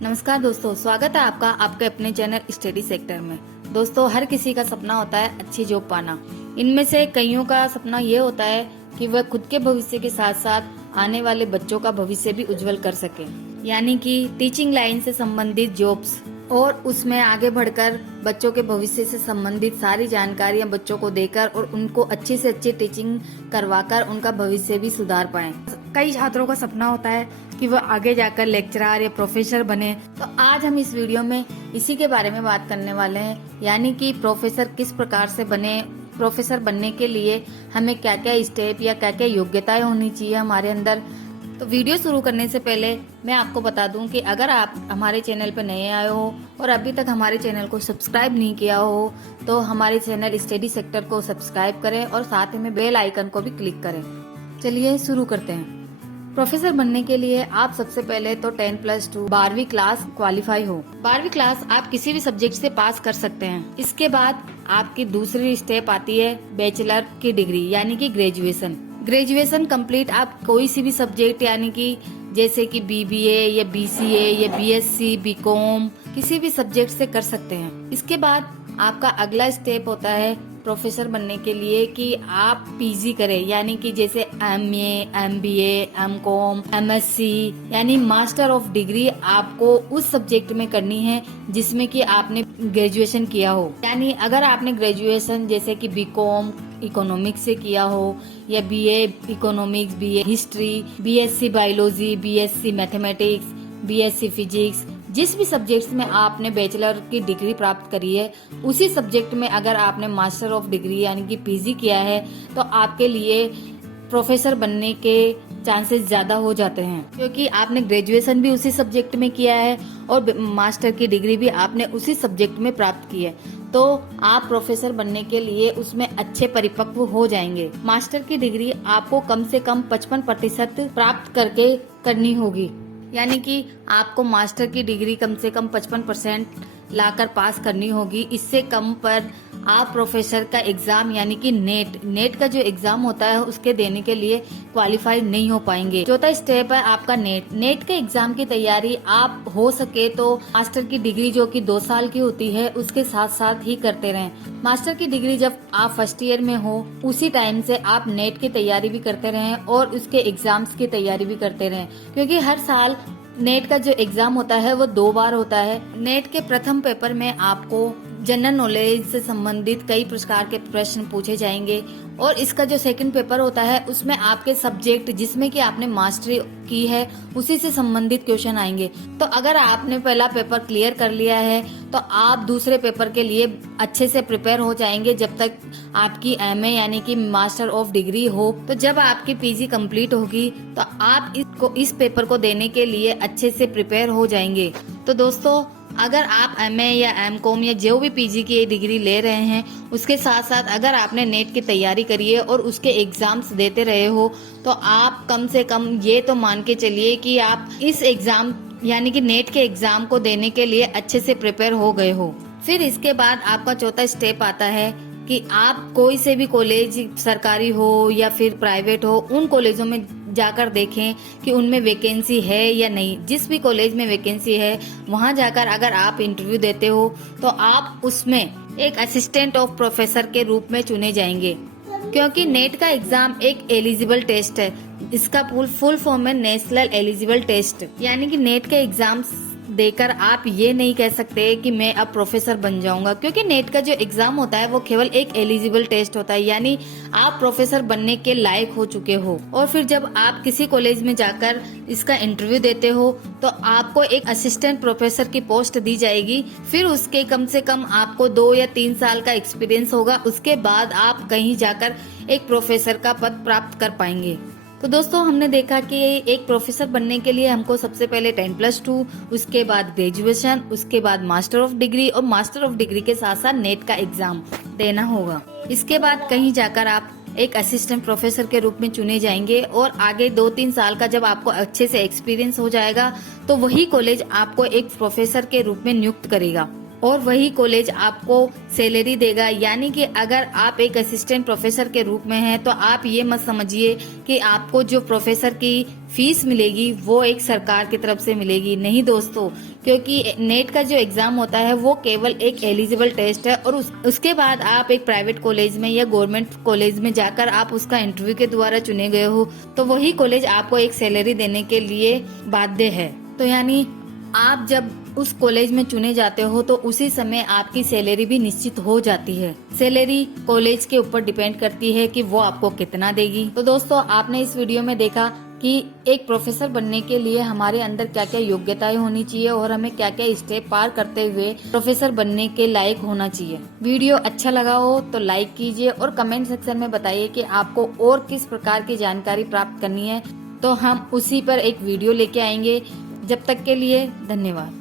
नमस्कार दोस्तों, स्वागत है आपका आपके अपने चैनल स्टडी सेक्टर में। दोस्तों, हर किसी का सपना होता है अच्छी जॉब पाना। इनमें से कईयों का सपना ये होता है कि वह खुद के भविष्य के साथ साथ आने वाले बच्चों का भविष्य भी उज्जवल कर सके, यानी कि टीचिंग लाइन से संबंधित जॉब्स, और उसमें आगे बढ़कर बच्चों के भविष्य से संबंधित सारी जानकारियां बच्चों को देकर और उनको अच्छी से अच्छी टीचिंग करवाकर उनका भविष्य भी सुधार पाएं। कई छात्रों का सपना होता है कि वह आगे जाकर लेक्चरर या प्रोफेसर बने। तो आज हम इस वीडियो में इसी के बारे में बात करने वाले हैं, यानी कि प्रोफेसर किस प्रकार से बने, प्रोफेसर बनने के लिए हमें क्या क्या स्टेप या क्या क्या योग्यताएं होनी चाहिए हमारे अंदर। तो वीडियो शुरू करने से पहले मैं आपको बता दूं कि अगर आप हमारे चैनल पर नए आए हो और अभी तक हमारे चैनल को सब्सक्राइब नहीं किया हो तो हमारे चैनल स्टडी सेक्टर को सब्सक्राइब करें और साथ में बेल आइकन को भी क्लिक करें। चलिए शुरू करते हैं। प्रोफेसर बनने के लिए आप सबसे पहले तो 10+2 12वीं क्लास क्वालिफाई हो। 12वीं क्लास आप किसी भी सब्जेक्ट से पास कर सकते हैं। इसके बाद आपकी दूसरी स्टेप आती है बैचलर की डिग्री, यानी कि ग्रेजुएशन। ग्रेजुएशन कंप्लीट आप कोई सी भी सब्जेक्ट, यानी कि जैसे कि BBA या BCA या BSc BCom किसी भी सब्जेक्ट से कर सकते हैं। इसके बाद आपका अगला स्टेप होता है प्रोफेसर बनने के लिए कि आप PG करें, यानी कि जैसे MA, MBA, MCom, MSc, यानी मास्टर ऑफ डिग्री आपको उस सब्जेक्ट में करनी है जिसमें कि आपने ग्रेजुएशन किया हो। यानी अगर आपने ग्रेजुएशन जैसे कि BCom इकोनॉमिक्स से किया हो या BA economics, BA history, BSc biology, BSc mathematics, BSc physics, जिस भी सब्जेक्ट्स में आपने बैचलर की डिग्री प्राप्त करी है उसी सब्जेक्ट में अगर आपने मास्टर ऑफ डिग्री यानी कि PG किया है तो आपके लिए प्रोफेसर बनने के चांसेस ज्यादा हो जाते हैं, क्योंकि आपने ग्रेजुएशन भी उसी सब्जेक्ट में किया है और मास्टर की डिग्री भी आपने उसी सब्जेक्ट में प्राप्त की है, तो आप प्रोफेसर बनने के लिए उसमें अच्छे परिपक्व हो जाएंगे। मास्टर की डिग्री आपको कम से कम 55% प्राप्त करके करनी होगी, यानी कि आपको मास्टर की डिग्री कम से कम 55% लाकर पास करनी होगी। इससे कम पर आप प्रोफेसर का एग्जाम यानी कि नेट का जो एग्जाम होता है उसके देने के लिए क्वालिफाई नहीं हो पाएंगे। चौथा स्टेप है आपका नेट के एग्जाम की तैयारी आप हो सके तो मास्टर की डिग्री जो कि 2 साल की होती है उसके साथ साथ ही करते रहें। मास्टर की डिग्री जब आप फर्स्ट ईयर में हो उसी टाइम से आप नेट की तैयारी भी करते रहें और उसके एग्जाम्स की तैयारी भी करते रहें, क्योंकि हर साल नेट का जो एग्जाम होता है वो 2 बार होता है। नेट के प्रथम पेपर में आपको जनरल नॉलेज से संबंधित कई प्रकार के प्रश्न पूछे जाएंगे और इसका जो सेकंड पेपर होता है उसमें आपके सब्जेक्ट जिसमें कि आपने मास्टरी की है उसी से संबंधित क्वेश्चन आएंगे। तो अगर आपने पहला पेपर क्लियर कर लिया है तो आप दूसरे पेपर के लिए अच्छे से प्रिपेयर हो जाएंगे जब तक आपकी MA यानी कि मास्टर ऑफ डिग्री हो। तो जब आपकी PG कंप्लीट होगी तो आप इस पेपर को देने के लिए अच्छे से प्रिपेयर हो जाएंगे। तो दोस्तों, अगर आप MA या MCom या जो भी PG की डिग्री ले रहे हैं उसके साथ साथ अगर आपने नेट की तैयारी करी है और उसके एग्जाम्स देते रहे हो तो आप कम से कम ये तो मान के चलिए कि आप इस एग्जाम यानी कि नेट के एग्जाम को देने के लिए अच्छे से प्रिपेयर हो गए हो। फिर इसके बाद आपका चौथा स्टेप आता है कि आप कोई से भी कॉलेज, सरकारी हो या फिर प्राइवेट हो, उन कॉलेजों में जाकर देखें कि उनमें वैकेंसी है या नहीं। जिस भी कॉलेज में वैकेंसी है वहां जाकर अगर आप इंटरव्यू देते हो तो आप उसमें एक असिस्टेंट ऑफ प्रोफेसर के रूप में चुने जाएंगे, क्योंकि नेट का एग्जाम एक एलिजिबल टेस्ट है। इसका फुल फॉर्म है नेशनल एलिजिबल टेस्ट, यानी कि नेट के एग्जाम देकर आप ये नहीं कह सकते कि मैं अब प्रोफेसर बन जाऊंगा, क्योंकि नेट का जो एग्जाम होता है वो केवल एक एलिजिबल टेस्ट होता है, यानी आप प्रोफेसर बनने के लायक हो चुके हो। और फिर जब आप किसी कॉलेज में जाकर इसका इंटरव्यू देते हो तो आपको एक असिस्टेंट प्रोफेसर की पोस्ट दी जाएगी। फिर उसके कम से कम आपको 2 या 3 साल का एक्सपीरियंस होगा, उसके बाद आप कहीं जाकर एक प्रोफेसर का पद प्राप्त कर पाएंगे। तो दोस्तों, हमने देखा कि एक प्रोफेसर बनने के लिए हमको सबसे पहले 10+2, उसके बाद ग्रेजुएशन, उसके बाद मास्टर ऑफ डिग्री और मास्टर ऑफ डिग्री के साथ साथ नेट का एग्जाम देना होगा। इसके बाद कहीं जाकर आप एक असिस्टेंट प्रोफेसर के रूप में चुने जाएंगे और आगे 2-3 साल का जब आपको अच्छे से एक्सपीरियंस हो जाएगा तो वही कॉलेज आपको एक प्रोफेसर के रूप में नियुक्त करेगा। और वही कॉलेज आपको सैलरी देगा। यानी कि अगर आप एक असिस्टेंट प्रोफेसर के रूप में हैं तो आप ये मत समझिए कि आपको जो प्रोफेसर की फीस मिलेगी वो एक सरकार की तरफ से मिलेगी। नहीं दोस्तों, क्योंकि नेट का जो एग्जाम होता है वो केवल एक एलिजिबल टेस्ट है और उसके बाद आप एक प्राइवेट कॉलेज में या गवर्नमेंट कॉलेज में जाकर आप उसका इंटरव्यू के द्वारा चुने गए हो तो वही कॉलेज आपको एक सैलरी देने के लिए बाध्य है। तो यानी आप जब उस कॉलेज में चुने जाते हो तो उसी समय आपकी सैलरी भी निश्चित हो जाती है। सैलरी कॉलेज के ऊपर डिपेंड करती है कि वो आपको कितना देगी। तो दोस्तों, आपने इस वीडियो में देखा कि एक प्रोफेसर बनने के लिए हमारे अंदर क्या क्या योग्यताएं होनी चाहिए और हमें क्या क्या स्टेप पार करते हुए प्रोफेसर बनने के लायक होना चाहिए। वीडियो अच्छा लगा हो तो लाइक कीजिए और कमेंट सेक्शन में बताइए कि आपको और किस प्रकार की जानकारी प्राप्त करनी है, तो हम उसी पर एक वीडियो लेके आएंगे। जब तक के लिए धन्यवाद।